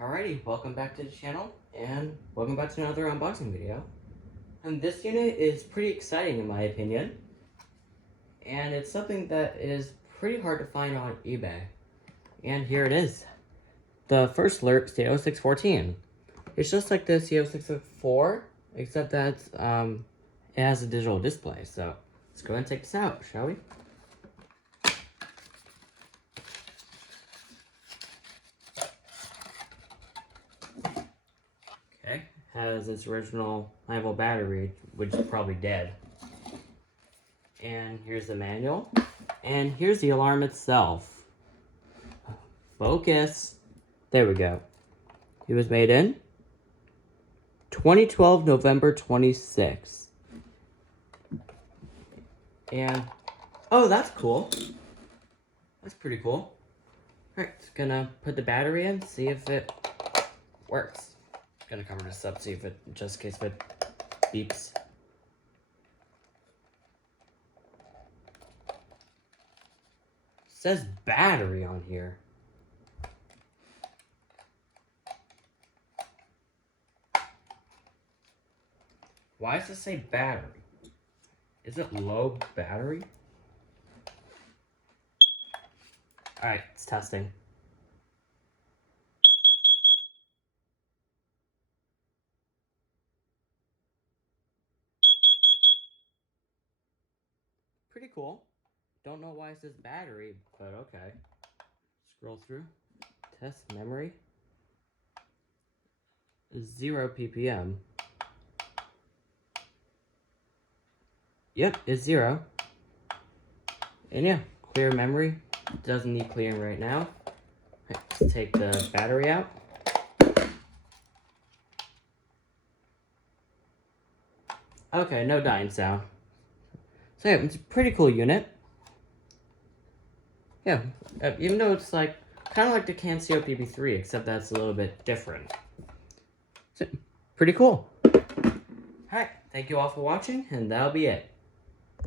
Alrighty, welcome back to the channel, and welcome back to another unboxing video. And this unit is pretty exciting in my opinion, and it's something that is pretty hard to find on eBay. And here it is. The first alert, CO614. It's just like the CO614, except that it has a digital display. So let's go ahead and take this out, shall we? Okay, has its original 9-volt battery, which is probably dead. And here's the manual. And here's the alarm itself. Focus. There we go. It was made in 2012, November 26th. And, oh, that's cool. That's pretty cool. Alright, just gonna put the battery in, see if it works. Gonna cover this up, see if it, just in case it beeps. It says battery on here. Why does it say battery? Is it low battery? Alright, it's testing. Pretty cool. Don't know why it says battery, but okay. Scroll through. Test memory. 0 ppm. Yep, it's 0. And yeah, clear memory. Doesn't need clearing right now. Let's take the battery out. Okay, no dying sound. So yeah, it's a pretty cool unit. Yeah, even though it's like kind of like the CO614, except that's a little bit different. So, pretty cool. Alright, thank you all for watching, and that'll be it.